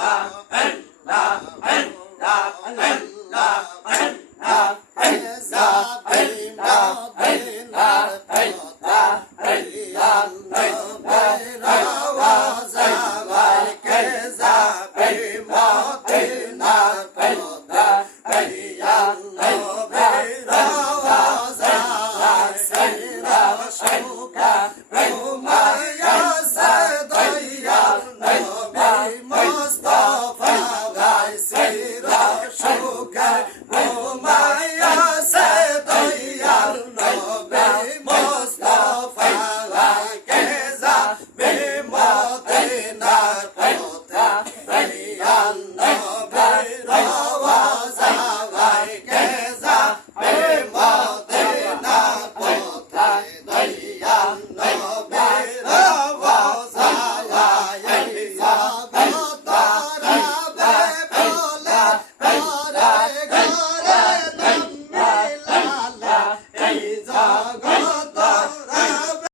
Allah, সুখা